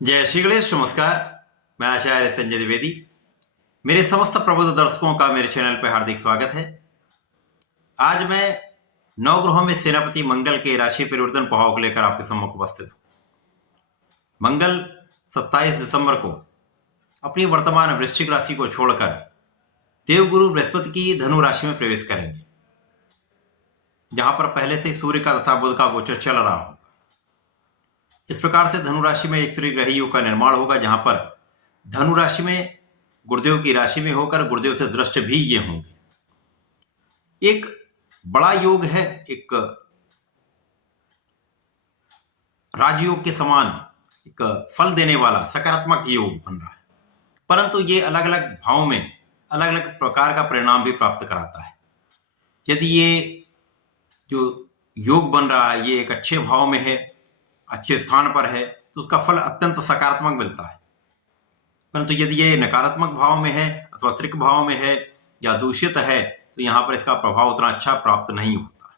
जय श्री गणेश। नमस्कार, मैं आचार्य संजय द्विवेदी। मेरे समस्त प्रबुद्ध दर्शकों का मेरे चैनल पर हार्दिक स्वागत है। आज मैं नवग्रहों में सेनापति मंगल के राशि परिवर्तन प्रभाव को लेकर आपके सम्मुख उपस्थित हूं। मंगल 27 दिसंबर को अपनी वर्तमान वृश्चिक राशि को छोड़कर देवगुरु बृहस्पति की धनु राशि में प्रवेश करेंगे, जहां पर पहले से सूर्य का तथा बुध का गोचर चल रहा हो। इस प्रकार से धनु राशि में एक त्रिग्रही योग का निर्माण होगा, जहां पर धनु राशि में गुरुदेव की राशि में होकर गुरुदेव से दृष्ट भी ये होंगे। एक बड़ा योग है, एक राजयोग के समान एक फल देने वाला सकारात्मक योग बन रहा है, परंतु ये अलग अलग भावों में अलग अलग प्रकार का परिणाम भी प्राप्त कराता है। यदि ये जो योग बन रहा है ये एक अच्छे भाव में है, अच्छे स्थान पर है, तो उसका फल अत्यंत सकारात्मक मिलता है। परंतु यदि ये नकारात्मक भाव में है अथवा त्रिक भाव में है या दूषित है, तो यहां पर इसका प्रभाव उतना अच्छा प्राप्त नहीं होता।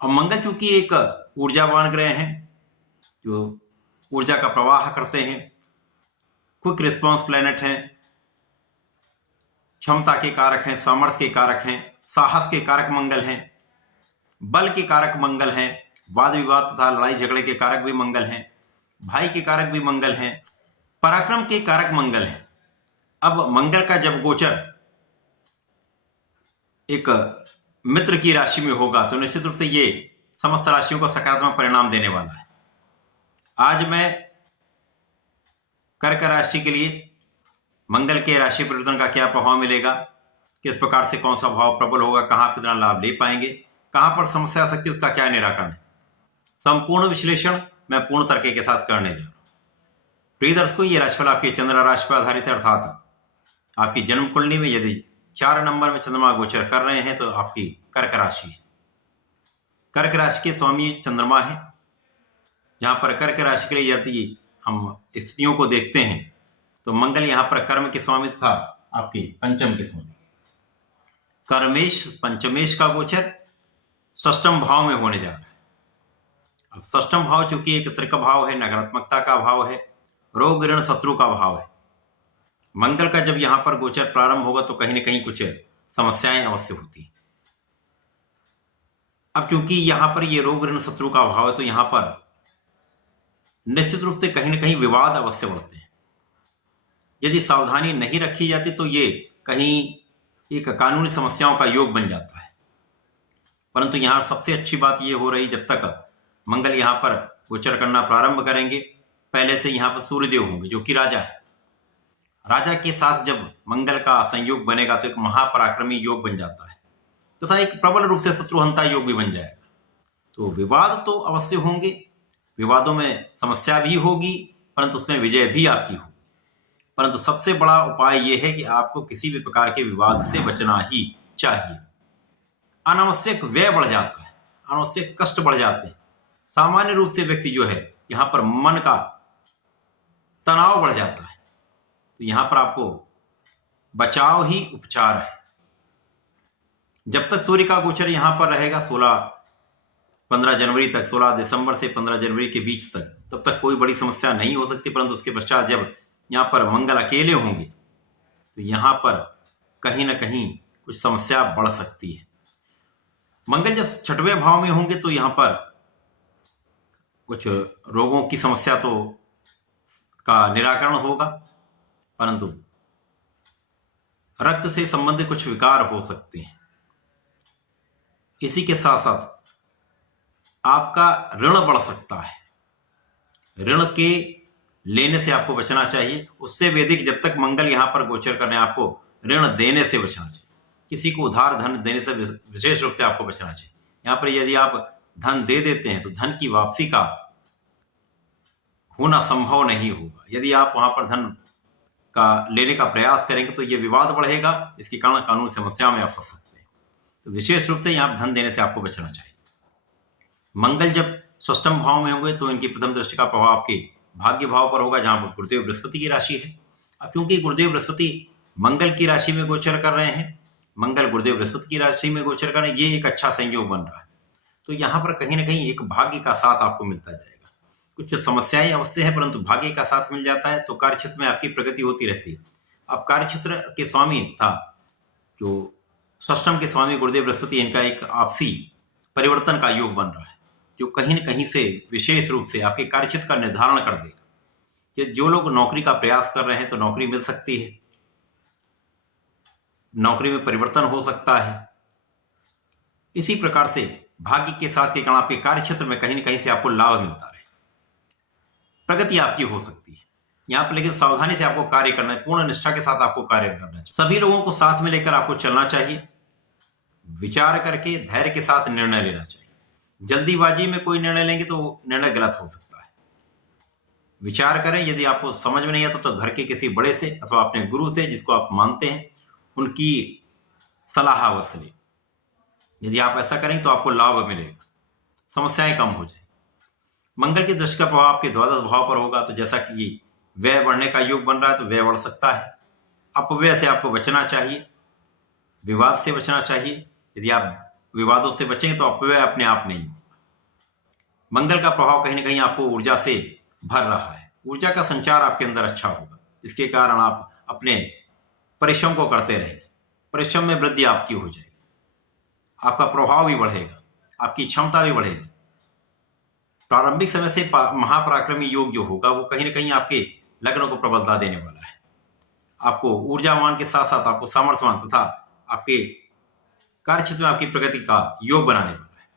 अब मंगल चूंकि एक ऊर्जावान ग्रह हैं, जो ऊर्जा का प्रवाह करते हैं, क्विक रिस्पॉन्स प्लैनेट हैं, क्षमता के कारक हैं, सामर्थ्य के कारक हैं, साहस के कारक मंगल हैं, बल के कारक मंगल हैं, वाद विवाद तथा लड़ाई झगड़े के कारक भी मंगल हैं, भाई के कारक भी मंगल हैं, पराक्रम के कारक मंगल हैं। अब मंगल का जब गोचर एक मित्र की राशि में होगा तो निश्चित रूप से ये समस्त राशियों को सकारात्मक परिणाम देने वाला है। आज मैं कर्क राशि के लिए मंगल के राशि परिवर्तन का क्या प्रभाव मिलेगा, किस प्रकार से कौन सा भाव प्रबल होगा, कहां कितना लाभ ले पाएंगे, कहां पर समस्या आ सकती है, उसका क्या निराकरण है, संपूर्ण विश्लेषण मैं पूर्ण तर्क के साथ करने जा रहा हूं। प्रिय दर्शकों, ये राशिफल आपके चंद्र राशि पर आधारित है, अर्थात आपकी जन्म कुंडली में यदि 4 नंबर में चंद्रमा गोचर कर रहे हैं तो आपकी कर्क राशि है। कर्क राशि के स्वामी चंद्रमा है। जहां पर कर्क राशि के लिए यदि हम स्थितियों को देखते हैं तो मंगल यहां पर कर्म के स्वामी था, आपके पंचम के स्वामी। कर्मेश पंचमेश का गोचर षष्ठम भाव में होने जा रहा है। अब षष्ठम भाव चूंकि एक त्रिक भाव है, नकारात्मकता का भाव है, रोग ऋण शत्रु का भाव है। मंगल का जब यहां पर गोचर प्रारंभ होगा तो कहीं ना कहीं कुछ समस्याएं अवश्य होती। अब चूंकि यहां पर ये रोग ऋण शत्रु का भाव है तो यहां पर निश्चित रूप से कहीं ना कहीं विवाद अवश्य बढ़ते हैं। यदि सावधानी नहीं रखी जाती तो ये कहीं एक कानूनी समस्याओं का योग बन जाता है। परंतु यहां सबसे अच्छी बात यह हो रही, जब तक मंगल यहां पर गोचर करना प्रारंभ करेंगे, पहले से यहां पर सूर्यदेव होंगे जो कि राजा है। राजा के साथ जब मंगल का संयोग बनेगा तो एक महापराक्रमी योग बन जाता है तथा एक प्रबल रूप से शत्रुहंता योग भी बन जाएगा। तो विवाद तो अवश्य होंगे, विवादों में समस्या भी होगी, परंतु उसमें विजय भी आपकी होगी। परंतु सबसे बड़ा उपाय यह है कि आपको किसी भी प्रकार के विवाद से बचना ही चाहिए। अनावश्यक व्यय बढ़ जाता है, अनावश्यक कष्ट बढ़ जाते हैं। सामान्य रूप से व्यक्ति जो है यहां पर मन का तनाव बढ़ जाता है। तो यहां पर आपको बचाव ही उपचार है। जब तक सूर्य का गोचर यहां पर रहेगा 15 जनवरी तक, 16 दिसंबर से 15 जनवरी के बीच तक, तब तक कोई बड़ी समस्या नहीं हो सकती। परंतु उसके पश्चात जब यहां पर मंगल अकेले होंगे तो यहां पर कहीं ना कहीं कुछ समस्या बढ़ सकती है। मंगल जब छठवें भाव में होंगे तो यहां पर कुछ रोगों की समस्या तो का निराकरण होगा, परंतु रक्त से संबंधित कुछ विकार हो सकते हैं। इसी के साथ साथ आपका ऋण बढ़ सकता है। ऋण के लेने से आपको बचना चाहिए। उससे भी अधिक जब तक मंगल यहां पर गोचर करने, आपको ऋण देने से बचना चाहिए। किसी को उधार धन देने से विशेष रूप से आपको बचना चाहिए। यहां पर यदि आप धन दे देते हैं तो धन की वापसी का होना संभव नहीं होगा। यदि आप वहां पर धन का लेने का प्रयास करेंगे तो यह विवाद बढ़ेगा, इसके कारण कानूनी समस्या में आप फंस सकते हैं। तो विशेष रूप से यहां धन देने से आपको बचना चाहिए। मंगल जब षष्ठम भाव में होंगे तो इनकी प्रथम दृष्टि का प्रभाव आपके भाग्य भाव पर होगा, जहां पर गुरुदेव बृहस्पति की राशि है। अब क्योंकि गुरुदेव बृहस्पति मंगल की राशि में गोचर कर रहे हैं, मंगल गुरुदेव बृहस्पति की राशि में गोचर कर रहे हैं, ये एक अच्छा संयोग बन रहा है। तो यहां पर कहीं ना कहीं एक भाग्य का साथ आपको मिलता जाएगा। कुछ समस्याएं अवश्य है, परंतु भाग्य का साथ मिल जाता है तो कार्य क्षेत्र में आपकी प्रगति होती रहती है। अब कार्य क्षेत्र के स्वामी था जो षष्टम के स्वामी गुरुदेव बृहस्पति, इनका एक आपसी परिवर्तन का योग बन रहा है जो कहीं न कहीं से विशेष रूप से आपके कार्य क्षेत्र का निर्धारण कर देगा। ये जो लोग नौकरी का प्रयास कर रहे हैं तो नौकरी मिल सकती है, नौकरी में परिवर्तन हो सकता है। इसी प्रकार से भाग्य के साथ के कारण आपके कार्य क्षेत्र में कहीं न कहीं से आपको लाभ मिलता रहे, प्रगति आपकी हो सकती है यहाँ पर। लेकिन सावधानी से आपको कार्य करना है, पूर्ण निष्ठा के साथ आपको कार्य करना चाहिए। सभी लोगों को साथ में लेकर आपको चलना चाहिए, विचार करके धैर्य के साथ निर्णय लेना चाहिए। जल्दीबाजी में कोई निर्णय लेंगे तो निर्णय गलत हो सकता है। विचार करें, यदि आपको समझ में नहीं आता तो घर के किसी बड़े से अथवा अपने गुरु से जिसको आप मानते हैं उनकी सलाह अवश्य लें। यदि आप ऐसा करें तो आपको लाभ मिलेगा, समस्याएं कम हो जाए। मंगल की दृष्टि का प्रभाव आपके द्वादश भाव पर होगा, तो जैसा कि व्यय बढ़ने का योग बन रहा है तो व्यय बढ़ सकता है। अपव्यय से आपको बचना चाहिए, विवाद से बचना चाहिए। यदि आप विवादों से बचेंगे तो अपव्यय अपने आप नहीं होगा। मंगल का प्रभाव कहीं ना कहीं आपको ऊर्जा से भर रहा है, ऊर्जा का संचार आपके अंदर अच्छा होगा, इसके कारण आप अपने परिश्रम को करते रहेंगे, परिश्रम में वृद्धि आपकी हो जाएगी, आपका प्रभाव भी बढ़ेगा, आपकी क्षमता भी बढ़ेगी। प्रारंभिक समय से महापराक्रमी योग जो होगा वो कहीं ना कहीं आपके लग्न को प्रबलता देने वाला है, आपको ऊर्जावान के साथ साथ आपको सामर्थ्यवान तथा आपके कार्य क्षेत्र में आपकी प्रगति का योग बनाने वाला है।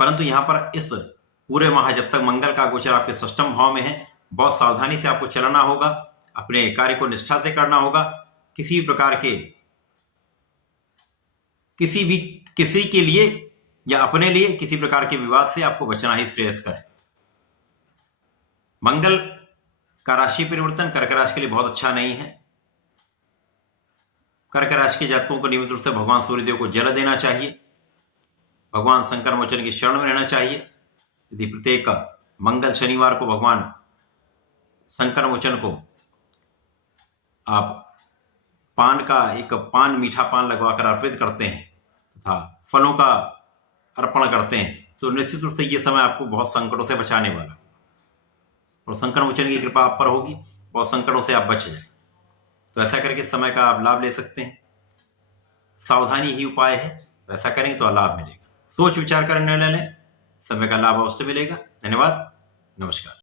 परंतु यहां पर इस पूरे माह जब तक मंगल का गोचर आपके षष्ठम भाव में है, बहुत सावधानी से आपको चलना होगा, अपने कार्य को निष्ठा से करना होगा। किसी प्रकार के किसी के लिए या अपने लिए किसी प्रकार के विवाद से आपको बचना ही श्रेयस्कर है। मंगल का राशि परिवर्तन कर्क राशि के लिए बहुत अच्छा नहीं है। कर्क राशि के जातकों को नियमित रूप से भगवान सूर्यदेव को जल देना चाहिए, भगवान शंकर मोचन की शरण में रहना चाहिए। यदि प्रत्येक मंगल शनिवार को भगवान शंकर मोचन को आप पान मीठा पान लगवाकर अर्पित करते हैं तथा फलों का अर्पण करते हैं तो निश्चित रूप से ये समय आपको बहुत संकटों से बचाने वाला और शंकर मोचन की कृपा आप पर होगी, बहुत संकटों से आप बच जाए। तो ऐसा करके समय का आप लाभ ले सकते हैं, सावधानी ही उपाय है, तो ऐसा करेंगे तो लाभ मिलेगा। सोच विचार कर निर्णय लें, समय का लाभ अवश्य मिलेगा। धन्यवाद, नमस्कार।